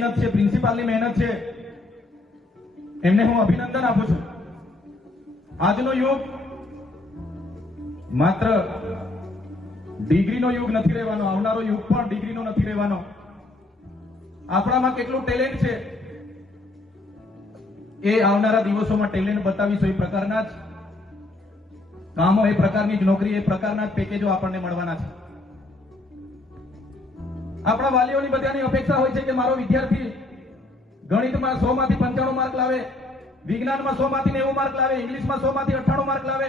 મહેનત છે પ્રિન્સિપાલની મહેનત છે એમને હું અભિનંદન આપું છું આજનો યુગ માત્ર ડિગ્રીનો યુગ નથી રહેવાનો આવનારો યુગ પણ ડિગ્રીનો નથી રહેવાનો આપણામાં કેટલું ટેલેન્ટ છે એ આવનારા દિવસોમાં ટેલેન્ટ બતાવીશું એ પ્રકારના જ કામો એ પ્રકારની જ નોકરી એ પ્રકારના જ પેકેજો આપણને મળવાના છે આપણા વાલીઓની બધાની અપેક્ષા હોય છે કે મારો વિદ્યાર્થી ગણિતમાં સો માંથી પંચાણું માર્ક લાવે વિજ્ઞાનમાં સો માંથી નેવું માર્ક લાવે ઇંગ્લિશમાં સો માંથી અઠાણું માર્ક લાવે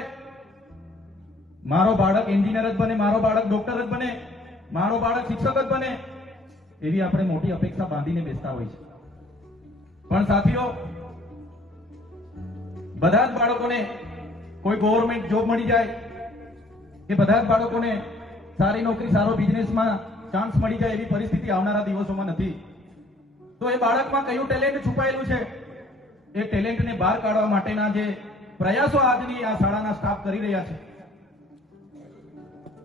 મારો બાળક એન્જિનિયર જ બને મારો બાળક ડોક્ટર જ બને મારો બાળક શિક્ષક જ બને એવી આપણે મોટી અપેક્ષા બાંધીને બેસતા હોય છે પણ સાથીઓ બધા જ બાળકોને કોઈ ગવર્મેન્ટ જોબ મળી જાય કે બધા જ બાળકોને સારી નોકરી સારો બિઝનેસમાં ચાન્સ મળી જાય એવી પરિસ્થિતિ આવનારા દિવસોમાં નથી તો એ બાળકમાં કયું ટેલેન્ટ છુપાયેલું છે એ ટેલેન્ટને બહાર કાઢવા માટેના જે પ્રયાસો આજની આ શાળાના સ્ટાફ કરી રહ્યા છે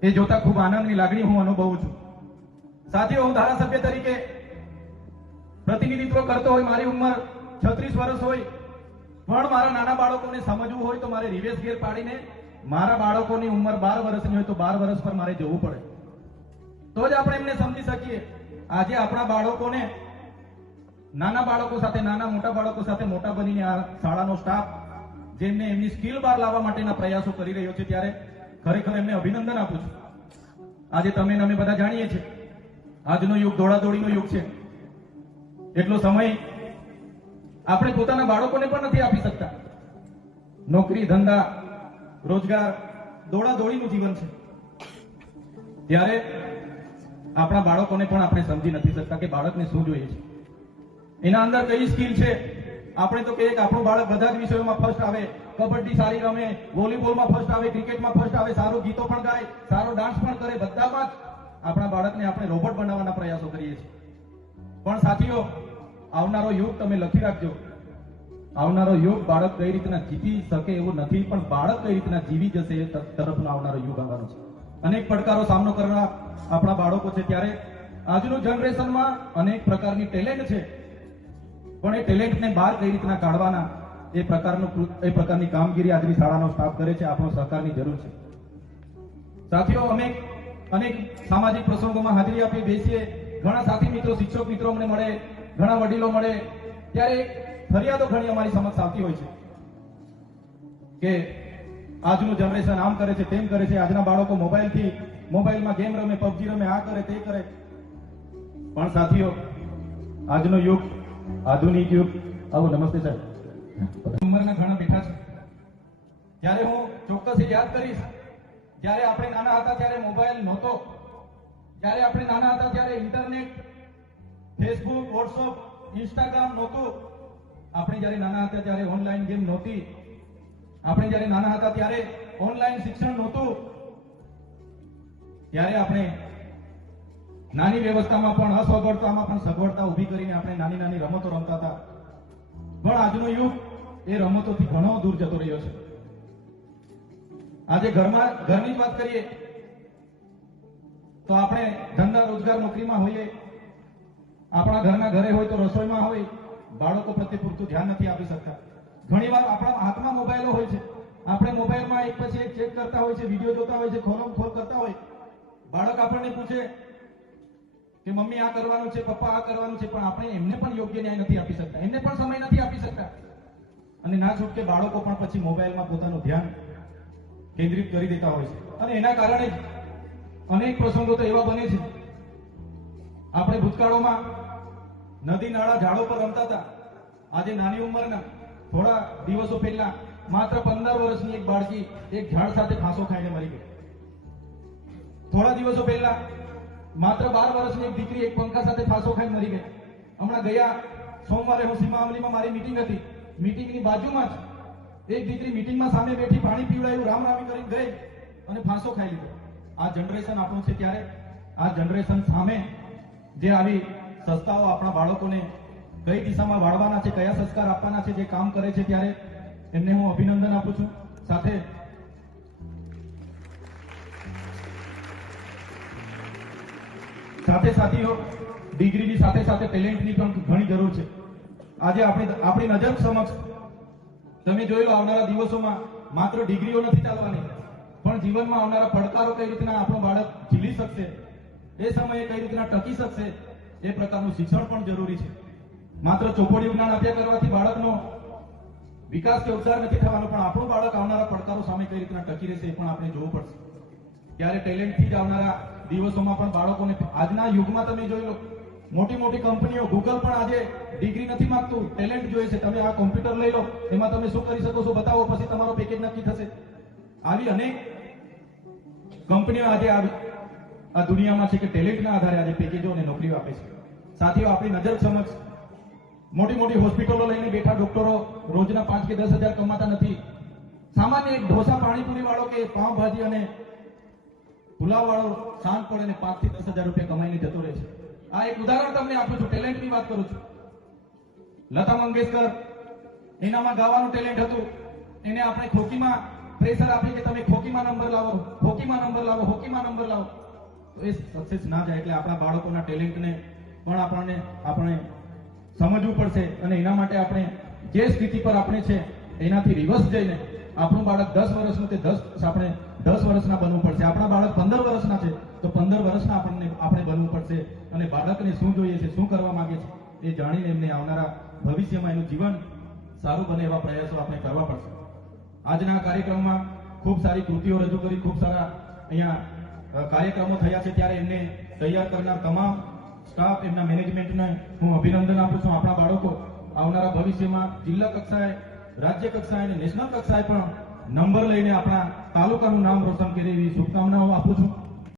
એ જોતા ખૂબ આનંદની લાગણી હું અનુભવું છું સાથીઓ હું ધારાસભ્ય તરીકે પ્રતિનિધિત્વ કરતો હોય મારી ઉંમર છત્રીસ વર્ષ હોય પણ મારા નાના બાળકોને સમજવું હોય તો મારે રિવેશ ગેર પાડીને મારા બાળકોની ઉંમર બાર વર્ષની હોય તો બાર વર્ષ પર મારે જવું પડે તો જ આપણે એમને સમજી શકીએ આજે આપણા બાળકોને નાના બાળકો સાથે નાના મોટા બાળકો સાથે મોટા બનીને આ શાળાનો સ્ટાફ જેમને એમની સ્કિલ બહાર લાવવા માટેના પ્રયાસો કરી રહ્યો છે ત્યારે ખરેખર એમને અભિનંદન આપું છું આજે તમે અમે બધા જાણીએ છીએ આજનો યુગ દોડાદોડીનો યુગ છે એટલો સમય આપણે પોતાના બાળકોને પણ નથી આપી શકતા નોકરી ધંધા રોજગાર દોડાદોડીનું જીવન છે ત્યારે આપણા બાળકોને પણ આપણે સમજી નથી શકતા કે બાળકને શું જોઈએ છે એના અંદર કઈ સ્કિલ છે આપણે તો કહીએ કે આપણું બાળક બધા જ વિષયોમાં ફર્સ્ટ આવે કબડ્ડી સારી રમે વોલીબોલમાં ફર્સ્ટ આવે ક્રિકેટમાં ફર્સ્ટ આવે સારું ગીતો પણ ગાય સારો ડાન્સ પણ કરે બધામાં જ આપણા બાળકને આપણે રોબોટ બનાવવાના પ્રયાસો કરીએ છીએ પણ સાથીઓ આવનારો યુગ તમે લખી રાખજો આવનારો યુગ બાળક કઈ રીતના જીતી શકે એવું નથી પણ બાળક કઈ રીતના જીવી જશે એ તરફનો આવનારો યુગ આવવાનો છે અનેક પડકારો સામનો કરવા આપણા બાળકો છે ત્યારે આજનું જનરેશનમાં અનેક પ્રકારની ટેલેન્ટ છે પણ એ ટેલેન્ટને બહાર કઈ રીતના કાઢવાના એ પ્રકારનું એ પ્રકારની કામગીરી આજની શાળાનો સ્ટાફ કરે છે આપણો સહકારની જરૂર છે સાથીઓ અમે અનેક સામાજિક પ્રસંગોમાં હાજરી આપી બેસીએ ઘણા સાથી મિત્રો શિક્ષક મિત્રો અમને મળે ઘણા વડીલો મળે ત્યારે ફરિયાદો ઘણી અમારી સમક્ષ આવતી હોય છે કે આજનું જનરેશન આમ કરે છે તેમ કરે છે આજના બાળકો મોબાઈલથી મોબાઈલમાં ગેમ રમે પબજી રમે આ કરે તે કરે પણ સાથીઓ આજનો યુગ આધુનિક યુગ આવો નમસ્તે સાહેબ ઉંમરના ઘણા બેઠા છે ત્યારે હું ચોક્કસ યાદ કરીશ જ્યારે આપણે નાના હતા ત્યારે મોબાઈલ નહોતો જ્યારે આપણે નાના હતા ત્યારે ઇન્ટરનેટ ફેસબુક વોટ્સઅપ ઇન્સ્ટાગ્રામ નહોતું આપણે જ્યારે નાના હતા ત્યારે ઓનલાઈન ગેમ નહોતી આપણે જયારે નાના હતા ત્યારે ઓનલાઈન શિક્ષણ નહોતું ત્યારે આપણે નાની વ્યવસ્થામાં પણ અસગવડતામાં પણ સગવડતા ઊભી કરીને આપણે નાની નાની રમતો રમતા હતા પણ આજનો યુગ એ રમતોથી ઘણો દૂર જતો રહ્યો છે આજે ઘરમાં ઘરની વાત કરીએ તો આપણે ધંધા રોજગાર નોકરીમાં હોઈએ આપણા ઘરના ઘરે હોય તો રસોઈમાં હોય બાળકો પ્રત્યે પૂરતું ધ્યાન નથી આપી શકતા ઘણીવાર આપણા હાથમાં મોબાઈલો હોય છે આપણે મોબાઈલમાં એક પછી એક ચેક કરતા હોય છે વિડીયો જોતા હોય છે ખોલમ ખોલ કરતા હોય બાળક આપણને પૂછે કે મમ્મી આ કરવાનું છે પપ્પા આ કરવાનું છે પણ આપણે એમને પણ યોગ્ય ન્યાય નથી આપી શકતા એમને પણ સમય નથી આપી શકતા અને ના છૂટકે બાળકો પણ પછી મોબાઈલમાં પોતાનું ધ્યાન કેન્દ્રિત કરી દેતા હોય છે અને એના કારણે જ અનેક પ્રસંગો તો એવા બને છે આપણે ભૂતકાળોમાં નદી નાળા ઝાડો પર રમતા હતા આજે નાની ઉંમરના થોડા દિવસો પહેલા માત્ર પંદર વર્ષની એક બાળકી એક ઝાડ સાથે ફાંસો ખાઈને મરી ગઈ થોડા દિવસો પહેલા માત્ર બાર વર્ષની એક દીકરી એક પંખા સાથે ફાંસો ખાઈને મરી ગઈ હમણાં ગયા સોમવારે હું સીમા અમલીમાં મારી મિટિંગ હતી મિટિંગની બાજુમાં જ એક દીકરી મિટિંગમાં સામે બેઠી પાણી પીવડાયું રામ રામી કરીને ગઈ અને ફાંસો ખાઈ લીધો આ જનરેશન આપણું છે ત્યારે આ જનરેશન સામે જે આવી સંસ્થાઓ આપણા બાળકોને કઈ દિશામાં વાળવાના છે કયા સંસ્કાર આપવાના છે જે કામ કરે છે ત્યારે એમને હું અભિનંદન આપું છું સાથે સાથે સાથીઓ ડિગ્રીની સાથે સાથે ટેલેન્ટની પણ ઘણી જરૂર છે આજે આપણી આપણી નજર સમક્ષ તમે જોઈ લો આવનારા દિવસોમાં માત્ર ડિગ્રીઓ નથી ચાલવાની પણ જીવનમાં આવનારા પડકારો કઈ રીતના આપણો બાળક ઝીલી શકશે એ સમયે કઈ રીતના ટકી શકશે એ પ્રકારનું શિક્ષણ પણ જરૂરી છે માત્ર ચોપડી જ્ઞાન આપ્યા કરવાથી બાળકનો વિકાસ કે ઉદ્ધાર નથી થવાનો પણ આપણું બાળક આવનારા પડકારો સામે કઈ રીતના ટકી રહેશે એ પણ આપણે જોવું પડશે ત્યારે ટેલેન્ટથી જ આવનારા દિવસોમાં પણ બાળકોને આજના યુગમાં તમે જોઈ લો મોટી મોટી કંપનીઓ ગૂગલ પણ આજે ડિગ્રી નથી માંગતું ટેલેન્ટ જોઈએ છે તમે આ કોમ્પ્યુટર લઈ લો એમાં તમે શું કરી શકો છો બતાવો પછી તમારો પેકેજ નક્કી થશે આવી અનેક કંપનીઓ આજે આવી આ દુનિયામાં છે કે ટેલેન્ટના આધારે આજે પેકેજો અને નોકરીઓ આપે છે સાથીઓ આપણી નજર સમક્ષ મોટી મોટી હોસ્પિટલો લઈને બેઠા ડોક્ટરો રોજના પાંચ કે દસ હજાર કમાતા નથી સામાન્ય એક ઢોસા પાણીપુરી વાળો કે પાઉભાજી અને પુલાવ વાળો સાંજ પડે અને પાંચ થી દસ હજાર રૂપિયા કમાઈને જતો રહે છે આ એક ઉદાહરણ તમને આપું છું ટેલેન્ટની વાત કરું છું લતા મંગેશકર એનામાં ગાવાનું ટેલેન્ટ હતું એને આપણે ખોકીમાં પ્રેશર આપી કે તમે ખોકીમાં નંબર લાવો ખોકીમાં નંબર લાવો હોકીમાં નંબર લાવો તો એ સક્સેસ ના જાય એટલે આપણા બાળકોના ટેલેન્ટને પણ આપણને આપણે સમજવું પડશે અને એના માટે આપણે જે સ્થિતિ પર આપણે છે એનાથી રિવર્સ જઈને આપણું બાળક દસ વર્ષનું તે દસ આપણે દસ વર્ષના બનવું પડશે આપણા બાળક પંદર વર્ષના છે તો પંદર વર્ષના આપણને આપણે બનવું પડશે અને બાળકને શું જોઈએ છે શું કરવા માંગે છે એ જાણીને એમને આવનારા ભવિષ્યમાં એનું જીવન સારું બને એવા પ્રયાસો આપણે કરવા પડશે આજના કાર્યક્રમમાં ખૂબ સારી કૃતિઓ રજૂ કરી ખૂબ સારા અહીંયા કાર્યક્રમો થયા છે ત્યારે એમને તૈયાર કરનાર તમામ સ્ટાફ એમના મેનેજમેન્ટને હું અભિનંદન આપું છું આપણા બાળકો આવનારા ભવિષ્યમાં જિલ્લા કક્ષાએ રાજ્ય કક્ષાએ અને નેશનલ કક્ષાએ પણ નંબર લઈને આપણા તાલુકાનું નામ રોશન કરી એવી શુભકામનાઓ આપું છું